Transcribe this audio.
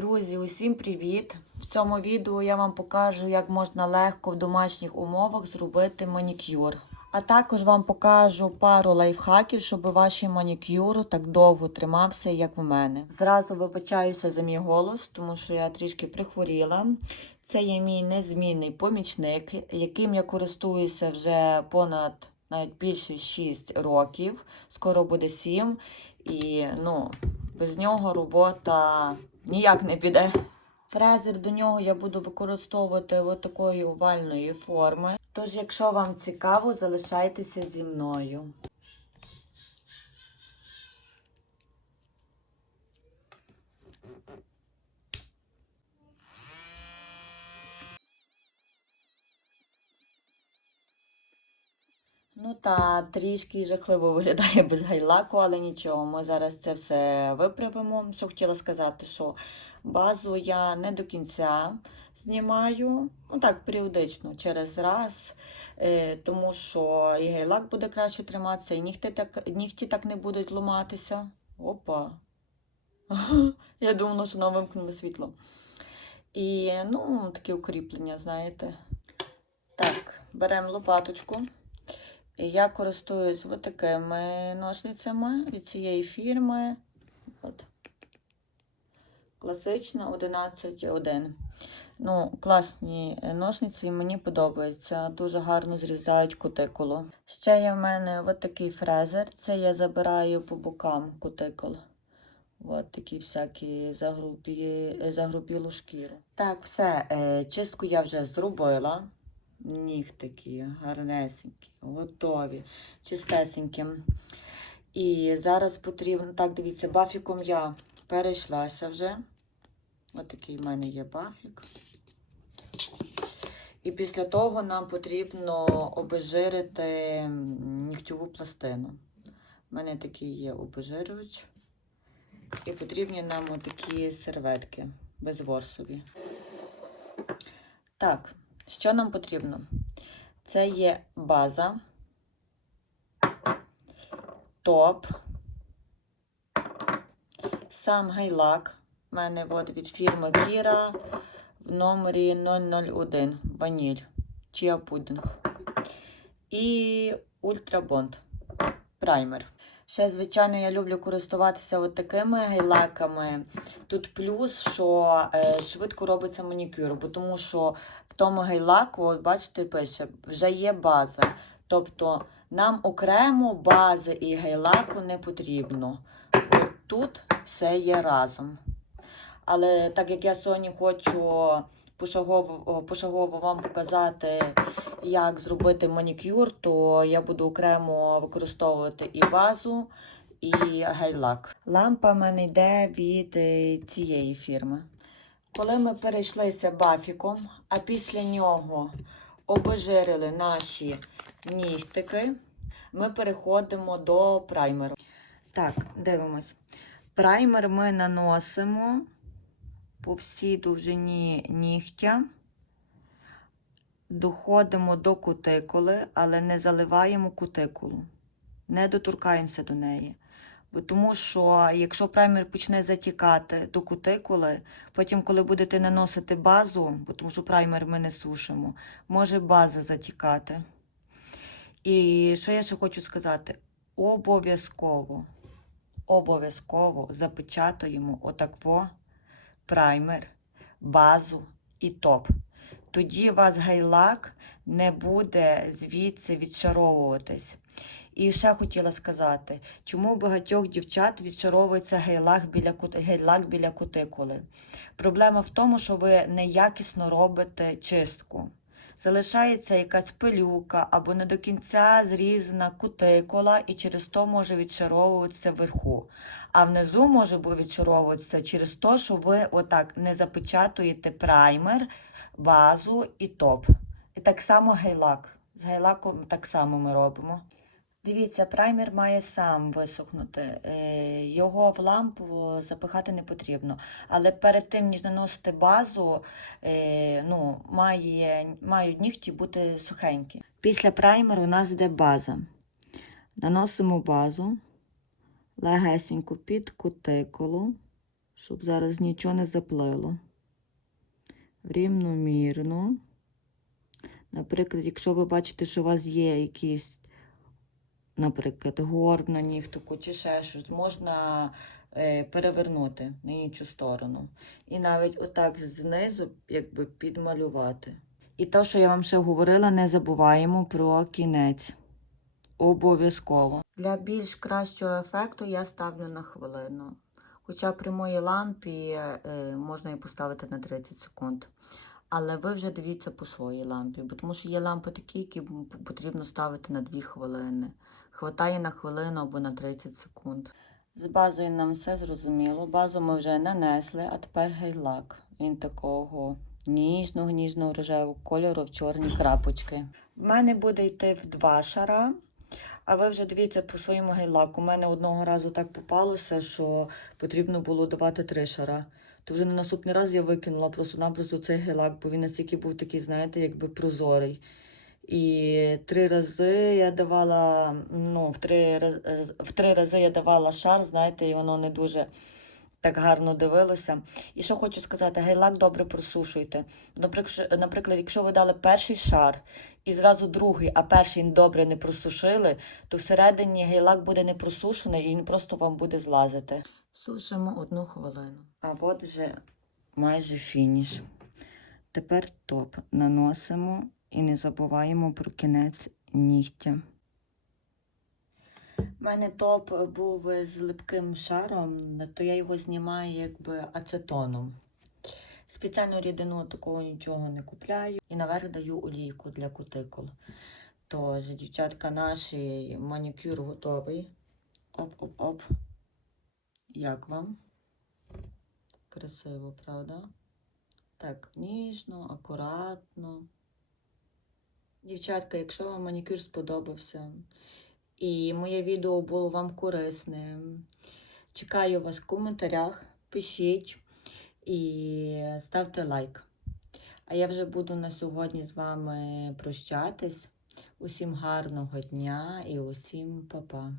Друзі, усім привіт! В цьому відео я вам покажу, як можна легко в домашніх умовах зробити манікюр. А також вам покажу пару лайфхаків, щоб ваш манікюр так довго тримався, як у мене. Зразу вибачаюся за мій голос, тому що я трішки прихворіла. Це є мій незмінний помічник, яким я користуюся вже понад навіть більше 6 років, скоро буде 7. І ну, без нього робота ніяк не піде. Фрезер до нього я буду використовувати отакої такої овальної форми. Тож, якщо вам цікаво, залишайтеся зі мною. Ну та трішки жахливо виглядає без гайлаку, але нічого. Ми зараз це все виправимо. Що хотіла сказати, що базу я не до кінця знімаю, ну так, періодично, через раз, е, тому що і гайлак буде краще триматися, і нігті так, нігті так не будуть ламатися. Опа. Я думала, що нам вимкнули світло. І ну, такі укріплення, знаєте. Так, беремо лопаточку. Я користуюсь ось такими ножницями від цієї фірми. От. Класична 11.1. Ну, класні ножниці, мені подобаються. Дуже гарно зрізають кутикулу. Ще є в мене от такий фрезер. Це я забираю по бокам кутикул. От такі всякі загрубі, загрубілу шкіру. Так, все, е, чистку я вже зробила. Нігтики гарнесенькі, готові, чистесенькі. І зараз потрібно, так, дивіться, бафіком я перейшлася вже. Ось такий в мене є бафік. І після того нам потрібно обезжирити нігтєву пластину. У мене такий є обезжирювач. І потрібні нам такі серветки безворсові. Так. Що нам потрібно? Це є база, топ, сам гайлак. У мене от від фірми Кіра в номері 001 ваніль, чия пудинг. І ультрабонд праймер. Ще, звичайно, я люблю користуватися от такими гайлаками. Тут плюс, що е, швидко робиться манікюр, бо тому що в тому гайлаку, от бачите, пише, вже є база. Тобто нам окремо бази і гайлаку не потрібно. От тут все є разом. Але так як я сьогодні хочу пошагово, пошагово вам показати, як зробити манікюр, то я буду окремо використовувати і базу, і гайлак. Лампа в мене йде від е, цієї фірми. Коли ми перейшлися бафіком, а після нього обезжирили наші нігтики, ми переходимо до праймеру. Так, дивимось. Праймер ми наносимо по всій довжині нігтя. Доходимо до кутикули, але не заливаємо кутикулу. Не доторкаємося до неї. Бо тому що, якщо праймер почне затікати до кутикули, потім, коли будете наносити базу, бо тому що праймер ми не сушимо, може база затікати. І що я ще хочу сказати? Обов'язково, обов'язково запечатуємо отакво праймер, базу і топ. Тоді у вас гайлак не буде звідси відшаровуватись. І ще хотіла сказати, чому у багатьох дівчат відшаровується гейлак біля, гейлак біля кутикули. Проблема в тому, що ви неякісно робите чистку. Залишається якась пилюка або не до кінця зрізана кутикула, і через то може відшаровуватися вверху. А внизу може відшаровуватися через те, що ви отак не запечатуєте праймер, базу і топ. І так само гейлак. З гейлаком так само ми робимо. Дивіться, праймер має сам висохнути. Е, Його в лампу запихати не потрібно. Але перед тим, ніж наносити базу, е, ну, має, мають нігті бути сухенькі. Після праймеру у нас йде база. Наносимо базу легесенько під кутикулу, щоб зараз нічого не заплило. Рівномірно. Наприклад, якщо ви бачите, що у вас є якісь, наприклад, горб на нігтику чи ще щось, можна е, перевернути на іншу сторону. І навіть отак знизу якби підмалювати. І те, що я вам ще говорила, не забуваємо про кінець. Обов'язково. Для більш кращого ефекту я ставлю на хвилину. Хоча при моїй лампі е, можна і поставити на 30 секунд. Але ви вже дивіться по своїй лампі, бо тому що є лампи такі, які потрібно ставити на 2 хвилини. Хватає на хвилину або на 30 секунд. З базою нам все зрозуміло. Базу ми вже нанесли, а тепер гель-лак. Він такого ніжного, ніжного рожевого кольору в чорні крапочки. В мене буде йти в два шара. А ви вже дивіться по своєму гель-лаку. У мене одного разу так попалося, що потрібно було давати три шара. То вже на наступний раз я викинула просто-напросто цей гель-лак, бо він настільки був такий, знаєте, якби прозорий. І три рази я давала, ну, в три, раз- в три рази я давала шар, знаєте, і воно не дуже так гарно дивилося. І що хочу сказати, гель-лак добре просушуйте. Наприклад, якщо ви дали перший шар і зразу другий, а перший добре не просушили, то всередині гель-лак буде не просушений і він просто вам буде злазити. Сушимо одну хвилину. А от вже майже фініш. Тепер топ наносимо і не забуваємо про кінець нігтя. У мене топ був з липким шаром, то я його знімаю якби ацетоном. Спеціальну рідину такого нічого не купляю. І наверх даю олійку для кутикул. Тож, дівчатка, наш манікюр готовий. Оп-оп-оп. Як вам? Красиво, правда? Так, ніжно, акуратно. Дівчатка, якщо вам манікюр сподобався і моє відео було вам корисним, чекаю вас в коментарях, пишіть і ставте лайк. А я вже буду на сьогодні з вами прощатись. Усім гарного дня і усім па-па.